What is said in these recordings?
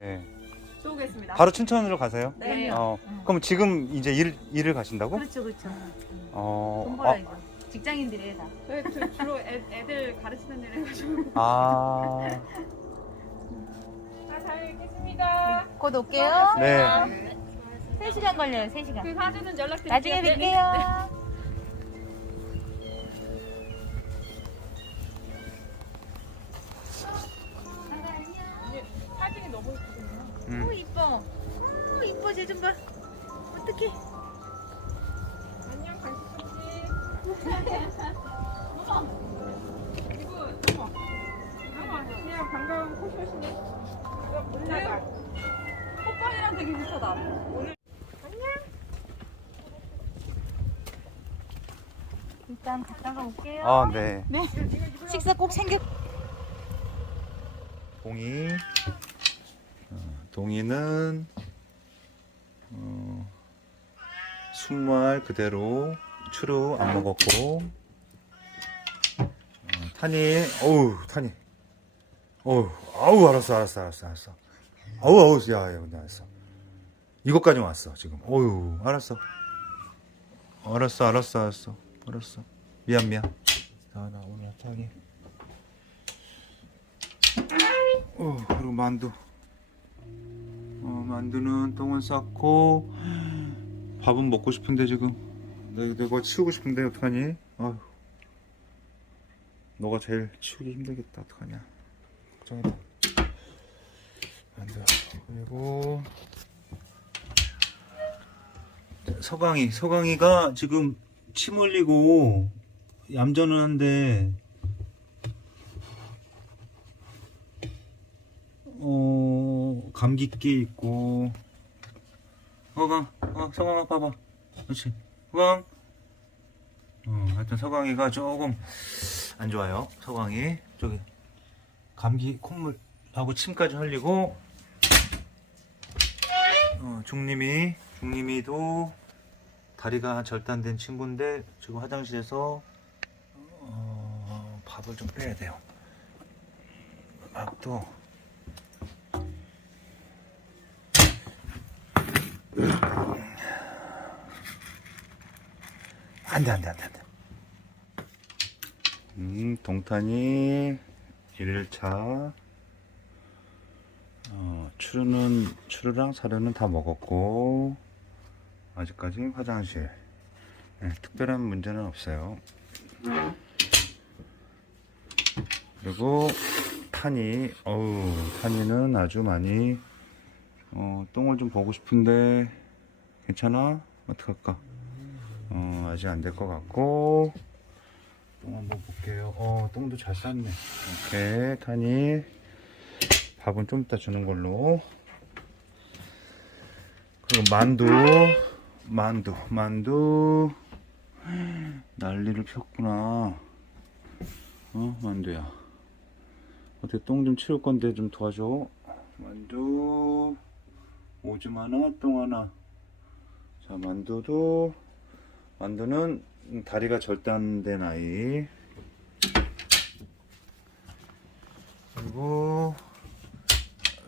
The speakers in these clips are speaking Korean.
네. 또 오겠습니다. 바로 춘천으로 가세요? 네. 어, 그럼 지금 이제 일, 일을 가신다고? 그렇죠, 그렇죠. 어, 돈 아, 벌어야죠. 직장인들이 다. 저희 주- 주로 애, 애들 가르치는 일 해가지고. 아, 아, 잘 뵙겠습니다. 곧 올게요. 네. 3시간 걸려요, 3시간. 그 사진은 연락드릴게요. 나중에 네. 뵐게요. 음. 오, 이뻐. 오, 이뻐, 쟤 좀 봐. 어떡해. 안녕, 간식꼬치. 이분, 어머. 어머, 그냥 반가운 코쇼시네. 이거 몰라가. 호빵이랑 되게 비슷하다. 오늘 일단 갔다가 올게요. 아, 네. 식사 꼭 챙겨. 동이, 어, 동이는 어, 순말 그대로 추루 안 먹었고, 어, 탄이, 어우, 탄이, 어우, 아우, 알았어, 알았어, 알았어, 알았어. 아우, 아우, 야, 야, 알았어. 이것까지 왔어, 지금. 어우, 알았어. 알았어, 알았어, 알았어. 알았어. 미안, 미안. 자, 나 오늘 탄이. 어, 그리고 만두. 어, 만두는 똥은 쌌고 밥은 먹고 싶은데 지금 내가, 내가 치우고 싶은데 어떡하니? 아휴. 너가 제일 치우기 힘들겠다. 어떡하냐? 걱정이다. 만두. 그리고 서강이, 서강이가 지금 침 흘리고 얌전은 한데 어 감기기 있고. 서강. 어 서강아 봐봐. 그렇지. 서강 어 하여튼 서강이가 조금 안 좋아요. 서강이 저기 감기 콧물하고 침까지 흘리고. 어 중님이 중님이도 다리가 절단된 친구인데 지금 화장실에서 어, 밥을 좀 빼야 돼요. 밥도 안돼 안돼 안돼 안돼. 음 동탄이 1차. 어, 추루는 추루랑 사료는 다 먹었고 아직까지 화장실. 네, 특별한 문제는 없어요. 그리고 탄이 어우 탄이는 아주 많이 어, 똥을 좀 보고 싶은데 괜찮아? 어떡할까? 어, 아직 안 될 것 같고 똥 한번 볼게요. 어, 똥도 잘 쌌네. 오케이, 타니 밥은 좀 이따 주는 걸로. 그리고 만두, 만두, 만두 난리를 폈구나. 어, 만두야. 어떻게 똥 좀 치울 건데 좀 도와줘. 만두, 오줌 하나, 똥 하나. 자, 만두도 만두는 다리가 절단된 아이. 그리고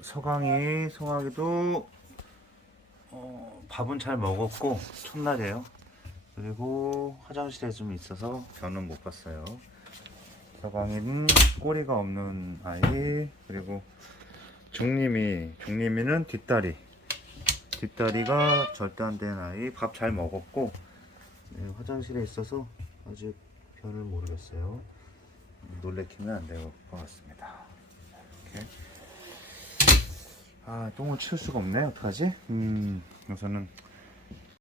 서강이, 서강이도 어, 밥은 잘 먹었고 첫날이에요. 그리고 화장실에 좀 있어서 변은 못 봤어요. 서강이는 꼬리가 없는 아이. 그리고 중림이, 중림이는 뒷다리. 뒷다리가 절단된 아이. 밥 잘 먹었고 네, 화장실에 있어서 아직 변을 모르겠어요. 놀래키면 안 될 것 같습니다. 이렇게. 아, 똥을 치울 수가 없네. 어떡하지? 음, 우선은